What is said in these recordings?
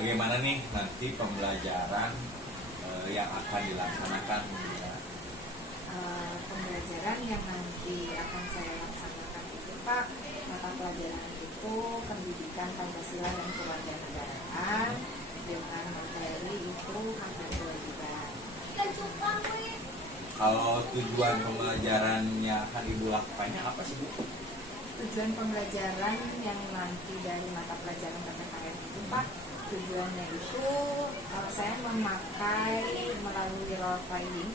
bagaimana nih nanti pembelajaran yang akan dilaksanakan ya? Pembelajaran yang nanti akan saya laksanakan itu Pak, mata pelajaran itu pendidikan Pancasila dan kewarganegaraan dengan materi itu hak dan kewajiban. Kalau tujuan pembelajarannya akan Ibu lakukannya apa sih Bu? Tujuan pembelajaran yang nanti dari mata pelajaran PPKN itu Pak, tujuannya itu saya memakai melalui role playing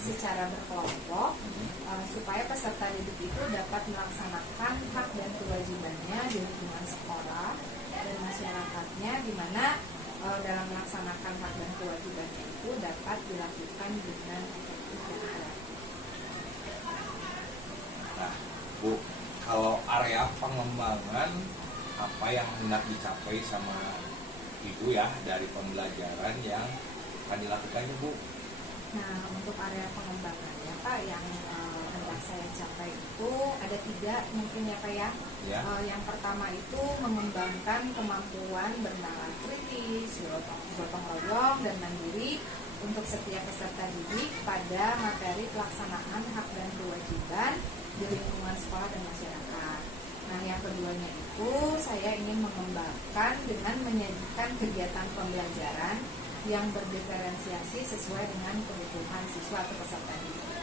secara berkelompok supaya peserta didik itu dapat melaksanakan hak dan kewajibannya di lingkungan sekolah dan masyarakatnya, di mana dalam melaksanakan hak dan kewajibannya itu dapat dilakukan dengan efektif dan akurat. Nah Bu, kalau area pengembangan apa yang hendak dicapai sama Ibu ya dari pembelajaran yang akan dilakukannya Bu? Nah, untuk area pengembangannya Pak yang hendak saya capai itu ada 3 mungkin ya Pak ya. Yang pertama itu mengembangkan kemampuan bernalar kritis, gotong royong dan mandiri untuk setiap peserta didik pada materi pelaksanaan hak dan kewajiban di lingkungan sekolah dan masyarakat. Nah, yang keduanya itu saya ingin mengembangkan dengan menyajikan kegiatan pembelajaran yang berdiferensiasi sesuai dengan kebutuhan siswa atau peserta didik.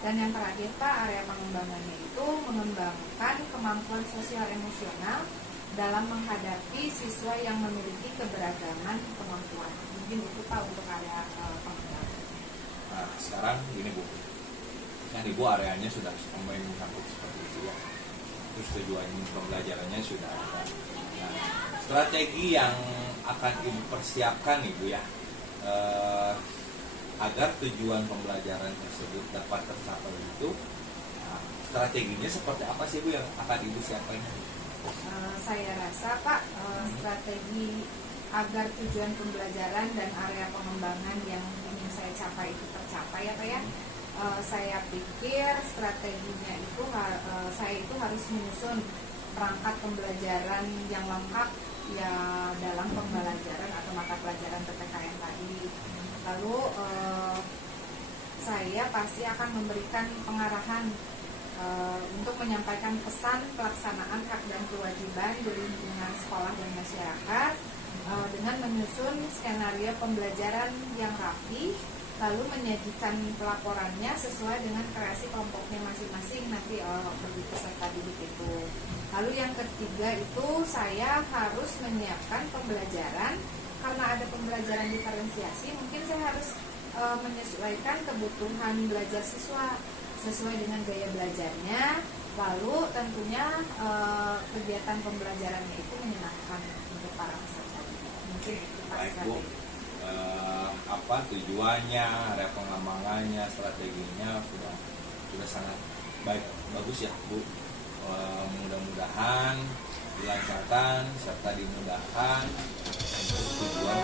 Dan yang terakhir Pak, area pengembangannya itu mengembangkan kemampuan sosial emosional dalam menghadapi siswa yang memiliki keberagaman kemampuan. Mungkin itu Pak untuk area pengembangan. Nah sekarang gini Bu, kan Ibu areanya sudah mencakup seperti itu ya. Terus tujuan pembelajarannya sudah ada. Nah, strategi yang akan Ibu persiapkan Ibu ya agar tujuan pembelajaran tersebut dapat tercapai itu, nah, strateginya seperti apa sih Bu yang akan Ibu siapkan? Saya rasa Pak, strategi agar tujuan pembelajaran dan area pengembangan yang ingin saya capai itu tercapai ya Pak ya. Saya pikir strateginya itu saya itu harus menyusun perangkat pembelajaran yang lengkap ya dalam pembelajaran atau mata pelajaran PPKN tadi. Lalu saya pasti akan memberikan pengarahan untuk menyampaikan pesan pelaksanaan hak dan kewajiban di lingkungan sekolah dan masyarakat dengan menyusun skenario pembelajaran yang rapi, lalu menyajikan pelaporannya sesuai dengan kreasi kelompoknya masing-masing nanti bagi peserta didik itu. Lalu yang ketiga itu saya harus menyiapkan pembelajaran, karena ada pembelajaran diferensiasi, mungkin saya harus menyesuaikan kebutuhan belajar siswa sesuai dengan gaya belajarnya. Lalu tentunya kegiatan pembelajarannya itu menyenangkan untuk para peserta didik. Mungkin itu baik Bu, apa tujuannya, area pengembangannya, strateginya sudah sangat bagus ya Bu. Mudah-mudahan dilancarkan serta dimudahkan untuk tujuan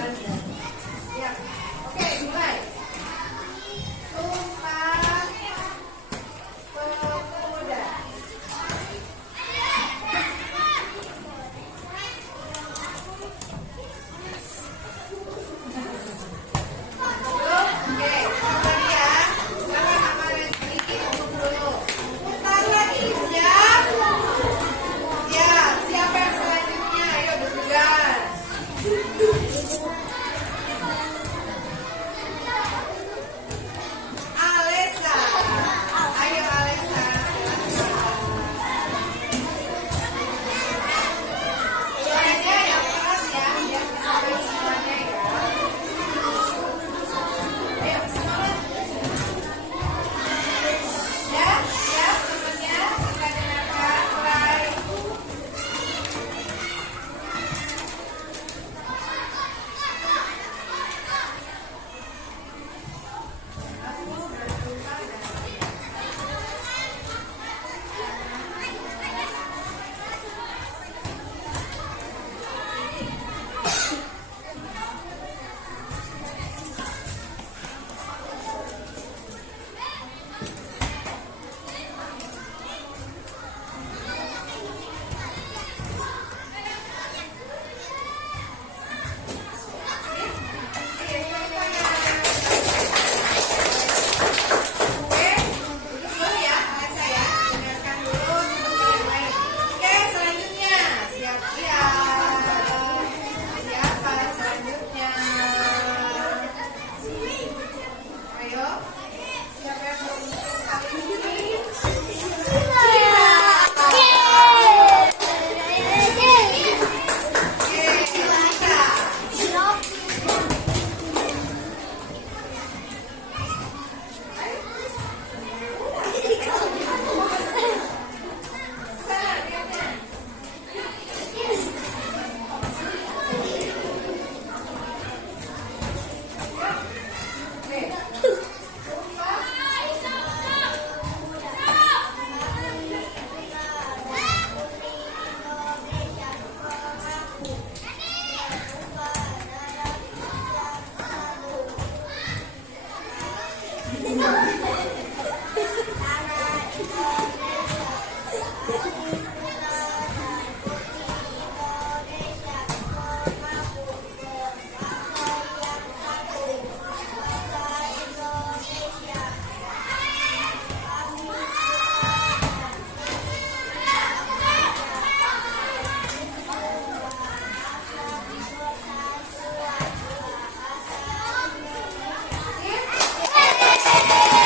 Ya. Oke, mulai. Sumpah Pemuda. Oke, tadi ya. Jangan amarin lagi dulu. Putar lagi, siap. Ya, siapa yang selanjutnya? Ayo bergegas. Alesa. Ayo Alesa. Suaranya yang keras ya, biar sampai semuanya ya. Ayo semangat. Ya, siap temannya. Kita dengarkan mulai. Aku berjumpa dengan Yeay!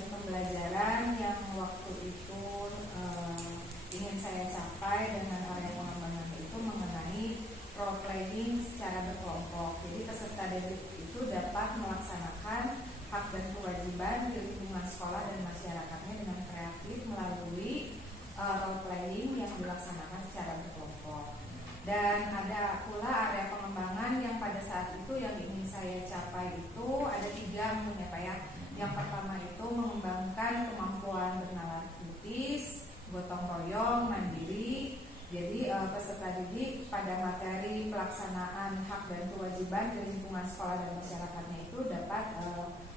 tujuan pembelajaran yang waktu itu ingin saya capai dengan area pengembangan itu mengenai role playing secara berkelompok. Jadi peserta didik itu dapat melaksanakan hak dan kewajiban di lingkungan sekolah dan masyarakatnya dengan kreatif melalui role playing yang dilaksanakan secara berkelompok. Dan ada pula area pengembangan yang pada saat itu yang ingin saya capai itu ada 3 mungkin ya Pak ya. Yang pertama itu mengembangkan kemampuan bernalar kritis, gotong royong, mandiri. Jadi peserta didik pada materi pelaksanaan hak dan kewajiban di lingkungan sekolah dan masyarakatnya itu dapat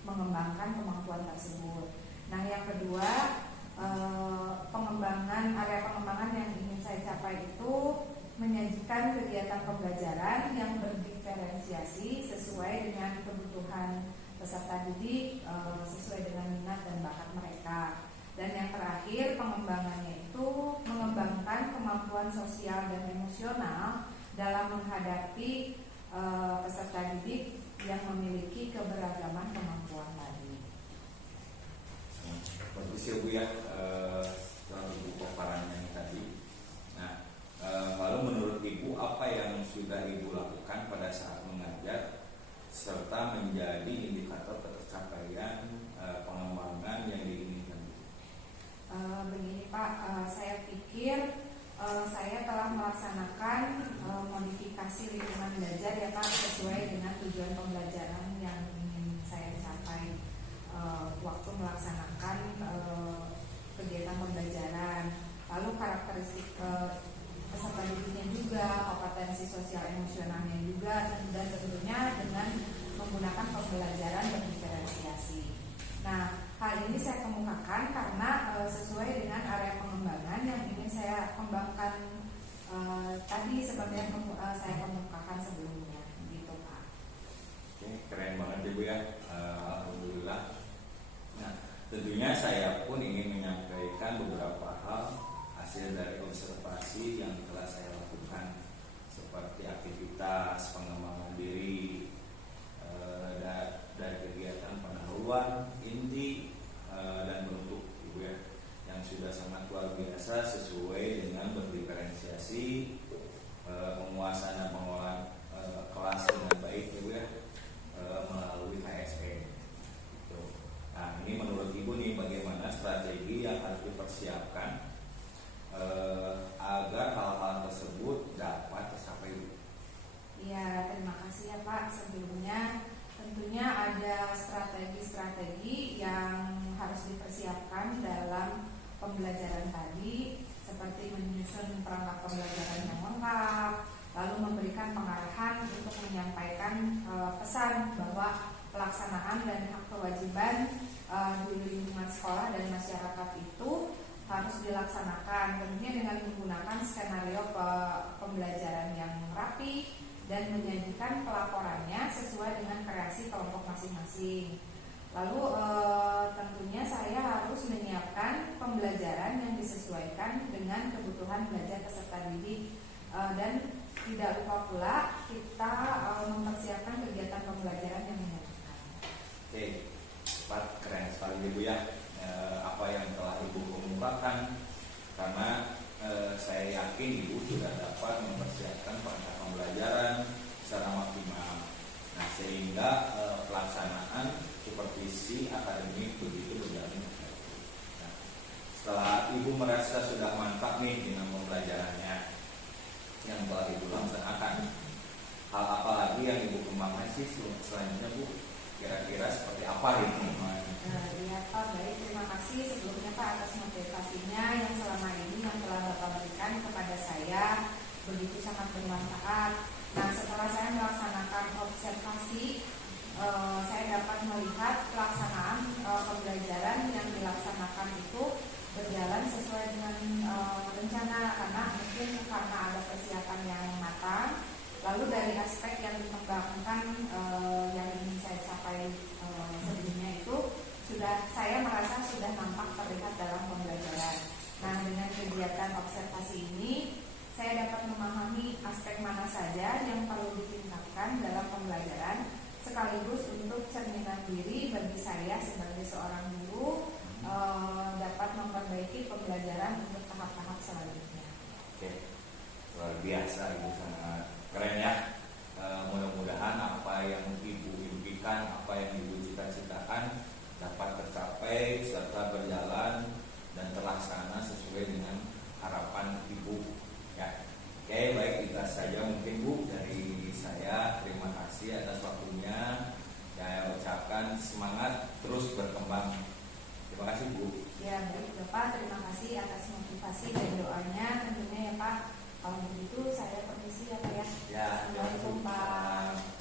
mengembangkan kemampuan tersebut. Nah yang kedua area pengembangan yang ingin saya capai itu menyajikan kegiatan pembelajaran yang berdiferensiasi sesuai dengan kebutuhan peserta didik, sesuai dengan minat dan bakat mereka. Dan yang terakhir pengembangannya itu mengembangkan kemampuan sosial dan emosional dalam menghadapi peserta didik yang memiliki keberagaman kemampuan tadi. Bagus ya Bu ya, setelah Ibu paparannya tadi. Nah, lalu menurut Ibu apa yang sudah Ibu lakukan pada saat mengajar serta menjadi indikator tercapaian pengembangan yang diinginkan? Begini Pak, saya pikir saya telah melaksanakan modifikasi lingkungan belajar ya Pak sesuai dengan tujuan pembelajaran yang ingin saya capai waktu melaksanakan kegiatan pembelajaran. Lalu karakteristik peserta didiknya juga, kompetensi sosial emosionalnya juga, dan tentunya dengan menggunakan pembelajaran berdiferensiasi. Nah, hal ini saya kemukakan karena sesuai dengan area pengembangan yang ingin saya kembangkan tadi seperti yang saya kemukakan sebelumnya, gitu Pak. Oke, keren banget ya Bu ya, alhamdulillah. Nah, tentunya saya pun ingin menyampaikan beberapa hal hasil dari observasi yang telah saya lakukan seperti aktivitas pengembangan diri dari kegiatan pendahuluan inti dan bentuk Ibu ya, yang sudah sangat luar biasa sesuai dengan berdiferensiasi, penguasaan dan pengelolaan kelas dengan baik Ibu ya, melalui KSE. Gitu. Nah ini menurut Ibu nih bagaimana strategi yang harus dipersiapkan agar hal-hal tersebut dapat tercapai? Ya, terima kasih ya Pak. Sebelumnya tentunya ada strategi-strategi yang harus dipersiapkan dalam pembelajaran tadi, seperti menyusun perangkat pembelajaran yang lengkap, lalu memberikan pengarahan untuk menyampaikan pesan bahwa pelaksanaan dan hak kewajiban di lingkungan sekolah dan masyarakat itu harus dilaksanakan tentunya dengan menggunakan skenario pembelajaran yang rapi dan menyajikan pelaporannya sesuai dengan kreasi kelompok masing-masing. Lalu tentunya saya harus menyiapkan pembelajaran yang disesuaikan dengan kebutuhan belajar peserta didik dan tidak lupa pula kita mempersiapkan kegiatan pembelajaran yang menyenangkan. Oke, cepat, keren sekali Ibu ya. Apa yang telah Ibu kemukakan, karena saya yakin Ibu sudah dapat mempersiapkan perangkat pembelajaran secara maksimal. Nah, sehingga pelaksanaan supervisi akademik begitu berjalan. Nah, setelah Ibu merasa sudah mantap nih dengan pembelajarannya yang telah Ibu laksanakan, hal apa lagi yang Ibu kembangkan sih selanjutnya Bu? Kira-kira seperti apa ini? Ya Pak, baik, terima kasih sebelumnya Pak atas motivasinya yang selama ini yang telah Bapak berikan kepada saya begitu sangat bermanfaat. Nah, setelah saya melaksanakan observasi, saya dapat melihat pelaksanaan pembelajaran yang dilaksanakan itu berjalan sesuai dengan rencana, karena mungkin karena ada persiapan yang matang. Lalu dari aspek yang dikembangkan yang ingin saya capai sebelumnya itu saya merasa sudah nampak terlihat dalam pembelajaran. Nah, dengan kegiatan observasi ini saya dapat memahami aspek mana saja yang perlu ditingkatkan dalam pembelajaran sekaligus untuk cerminan diri bagi saya sebagai seorang guru dapat memperbaiki pembelajaran untuk tahap-tahap selanjutnya. Oke, luar biasa, Ibu, sangat keren ya. Mudah-mudahan apa yang Ibu impikan, apa yang Ibu cita-citakan dapat tercapai serta berjalan dan terlaksana sesuai dengan harapan Ibu ya. Oke, baik, itu saja mungkin Bu dari saya. Terima kasih atas waktunya. Saya ucapkan semangat terus berkembang. Terima kasih Bu. Ya baik Bapak, terima kasih atas motivasi dan doanya tentunya ya Pak. Kalau begitu saya permisi ya Pak ya. Ya, Assalamualaikum Pak.